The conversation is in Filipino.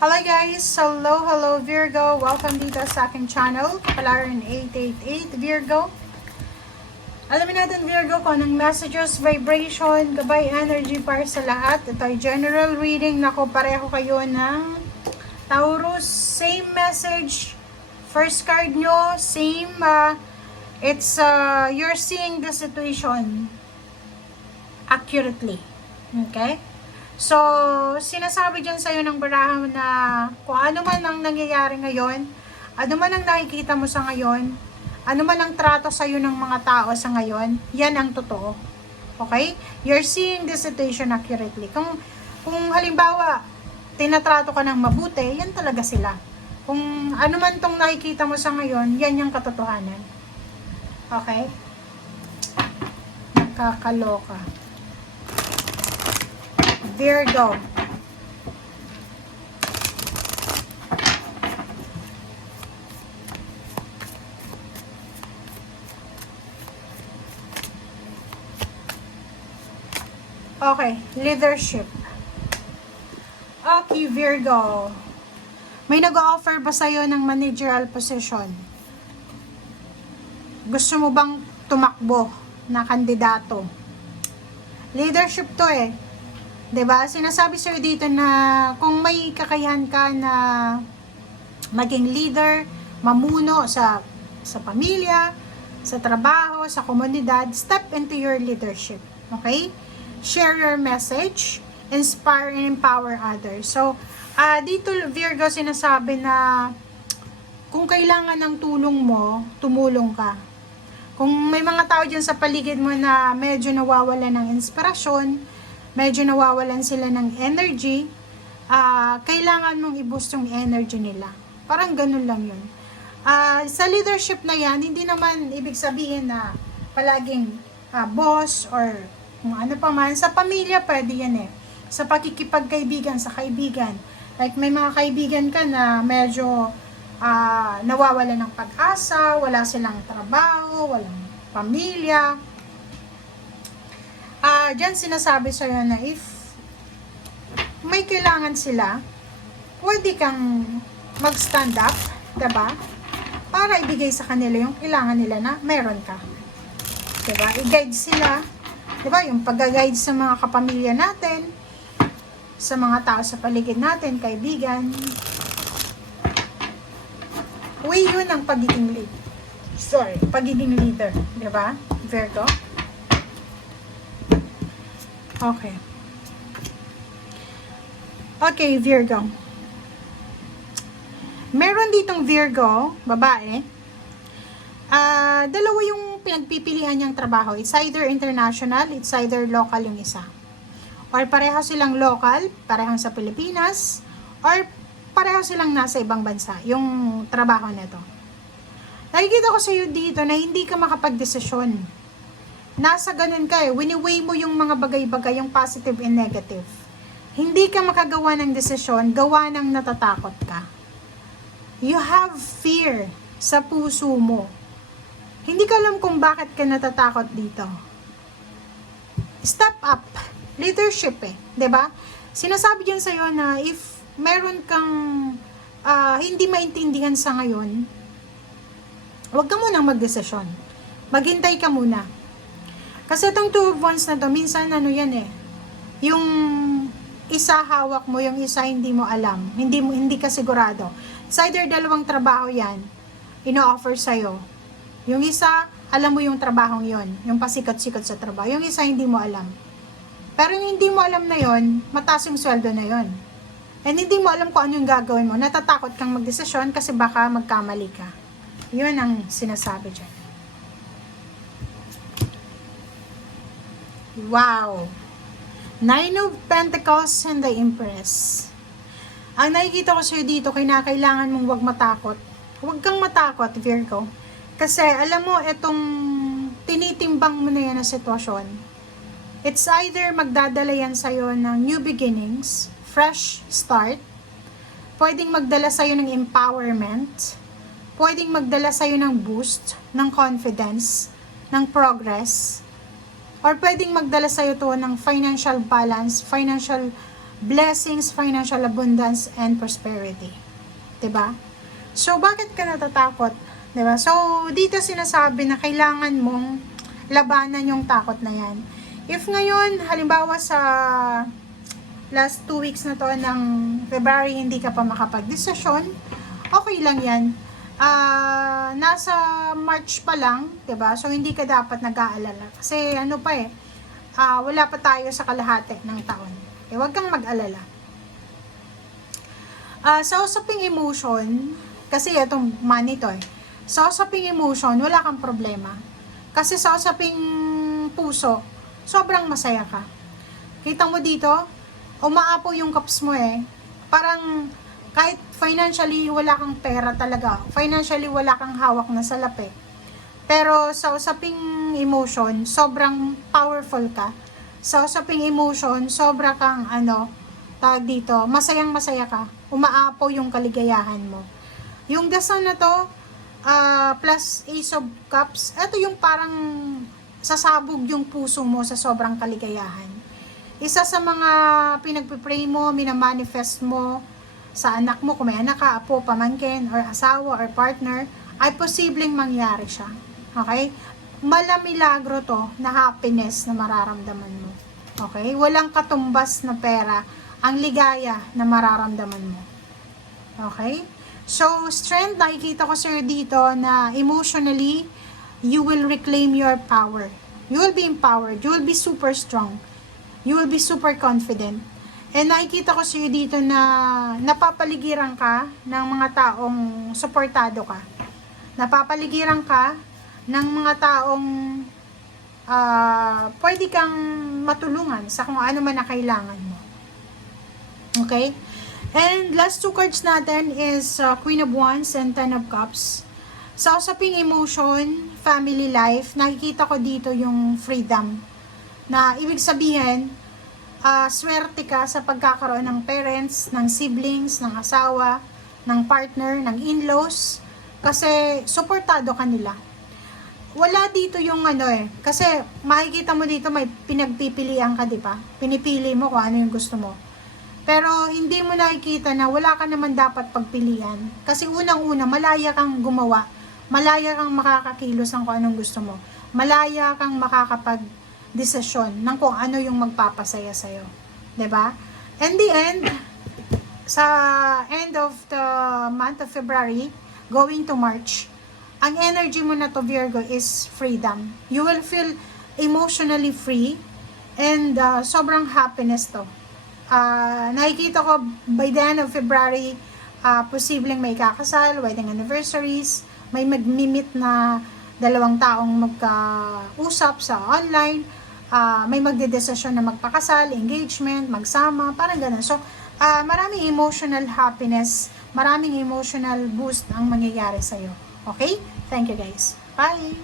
Hello guys! Hello Virgo! Welcome dito sa aking channel, Kapalaran 888 Virgo. Alamin natin Virgo kung anong messages, vibration, gabay energy para sa lahat. Ito ay general reading. Nako, pareho kayo ng Taurus. Same message. First card nyo, same. You're seeing the situation accurately. Okay? So, sinasabi dyan sa'yo ng baraha na kung ano man ang nangyayari ngayon, ano man ang nakikita mo sa ngayon, ano man ang trato sa'yo ng mga tao sa ngayon, yan ang totoo. Okay? You're seeing the situation accurately. Kung halimbawa, tinatrato ka ng mabuti, yan talaga sila. Kung ano man tong nakikita mo sa ngayon, yan yung katotohanan. Okay? Nakakaloka. Virgo. Okay, leadership. Okay, Virgo. May nag-offer ba sa'yo ng managerial position? Gusto mo bang tumakbo na kandidato? Leadership to eh. 'Di ba? Sinasabi sa'yo dito na kung may kakayahan ka na maging leader, mamuno sa pamilya, sa trabaho, sa komunidad, step into your leadership. Okay? Share your message, inspire and empower others. So, dito Virgo sinasabi na kung kailangan ng tulong mo, tumulong ka. Kung may mga tao dyan sa paligid mo na medyo nawawalan ng inspirasyon, medyo nawawalan sila ng energy, kailangan mong i-boost yung energy nila. Parang ganun lang yun. Sa leadership na yan, hindi naman ibig sabihin na palaging boss or kung ano pa man. Sa pamilya, pwede yan eh. Sa pakikipagkaibigan, sa kaibigan. Like may mga kaibigan ka na medyo nawawalan ng pag-asa, wala silang trabaho, walang pamilya. Diyan sinasabi sa'yo na if may kailangan sila, pwede kang mag-stand up, diba? Para ibigay sa kanila yung kailangan nila na meron ka. Diba? I-guide sila. Diba? Yung pag-guide sa mga kapamilya natin, sa mga tao sa paligid natin, kaibigan. Way yun ang pagiging pagiging leader. Diba? Virgo? Okay. Okay, Virgo. Meron ditong Virgo, babae. Dalawa yung pinagpipilian niyang trabaho. It's either international, it's either local yung isa. Or pareho silang local, parehong sa Pilipinas, or pareho silang nasa ibang bansa, yung trabaho nito. Nakikita ko sa iyo dito na hindi ka makapagdesisyon. Nasa ganun ka eh, wini-weigh mo yung mga bagay-bagay, yung positive and negative. Hindi ka makagawa ng desisyon, gawa ng natatakot ka. You have fear sa puso mo. Hindi ka alam kung bakit ka natatakot dito. Step up. Leadership eh, 'di ba? Sinasabi diyan sa iyo na if meron kang hindi maintindihan sa ngayon, huwag ka munang magdesisyon. Maghintay ka muna. Kasi itong 2 of Wands na to, minsan yan eh, yung isa hawak mo, yung isa hindi mo alam, hindi ka sigurado. It's either dalawang trabaho yan, ino-offer sa'yo. Yung isa, alam mo yung trabahong yon, yung pasikat-sikat sa trabaho. Yung isa, hindi mo alam. Pero yung hindi mo alam na yon, mataas yung sweldo na yon. And hindi mo alam kung ano yung gagawin mo. Natatakot kang magdesisyon kasi baka magkamali ka. Yun ang sinasabi dyan. Wow! 9 of Pentacles and the Empress. Ang nakikita ko sa'yo dito, kailangan mong huwag matakot. Huwag kang matakot, Virgo. Kasi, alam mo, itong tinitimbang mo na yan na sitwasyon, it's either magdadala yan sa'yo ng new beginnings, fresh start, pwedeng magdala sa'yo ng empowerment, pwedeng magdala sa'yo ng boost, ng confidence, ng progress, or pwedeng magdala sa'yo to ng financial balance, financial blessings, financial abundance, and prosperity. 'Di ba? So, bakit ka natatakot? 'Di ba? So, dito sinasabi na kailangan mong labanan yung takot na yan. If ngayon, halimbawa sa last 2 weeks na to ng February, hindi ka pa makapag-desisyon, okay lang yan. Nasa March pa lang, 'di ba? So, hindi ka dapat nag-aalala. Kasi ano pa wala pa tayo sa kalahati ng taon. Huwag kang mag-alala. Sa usaping emotion, kasi itong money to sa usaping emotion, wala kang problema. Kasi sa usaping puso, sobrang masaya ka. Kita mo dito, umaapaw yung cups mo Parang, kahit financially, wala kang pera talaga. Financially, wala kang hawak na salapi. Pero sa usaping emotion, sobrang powerful ka. Sa usaping emotion, sobra kang tawag dito, masayang-masaya ka. Umaapaw yung kaligayahan mo. Yung The Sun na to, plus Ace of Cups, ito yung parang sasabog yung puso mo sa sobrang kaligayahan. Isa sa mga pinagpipray mo, minamanifest mo sa anak mo, kung may anak ka, apo, pamangkin, or asawa, or partner, ay posibleng mangyari siya. Okay? Malamilagro to na happiness na mararamdaman mo. Okay? Walang katumbas na pera ang ligaya na mararamdaman mo. Okay? So, strength, nakikita ko sir dito na emotionally, you will reclaim your power. You will be empowered. You will be super strong. You will be super confident. And nakikita ko sir dito na napapaligiran ka ng mga taong suportado ka. Napapaligiran ka ng mga taong pwede kang matulungan sa kung ano man na kailangan mo. Okay? And last 2 cards natin is Queen of Wands and Ten of Cups. Sa usaping emotion, family life, nakikita ko dito yung freedom. Na ibig sabihin, swerte ka sa pagkakaroon ng parents, ng siblings, ng asawa, ng partner, ng in-laws, kasi suportado ka nila. Wala dito yung kasi makikita mo dito may pinagpipilian ka, di ba? Pinipili mo kung ano yung gusto mo. Pero hindi mo nakikita na wala ka naman dapat pagpilian. Kasi unang-una, malaya kang gumawa. Malaya kang makakakilos ng kung anong gusto mo. Malaya kang makakapag-desisyon ng kung ano yung magpapasaya sa'yo. 'Di ba? In the end, sa end of the month of February, going to March, ang energy mo na to, Virgo, is freedom. You will feel emotionally free and sobrang happiness to. Nakikita ko by the end of February, posibleng may kakasal, wedding anniversaries, may magmimit na 2 taong magkausap sa online, may magdedesisyon na magpakasal, engagement, magsama, parang ganun. So, maraming emotional happiness, maraming emotional boost ang mangyayari sa'yo. Okay? Thank you guys. Bye!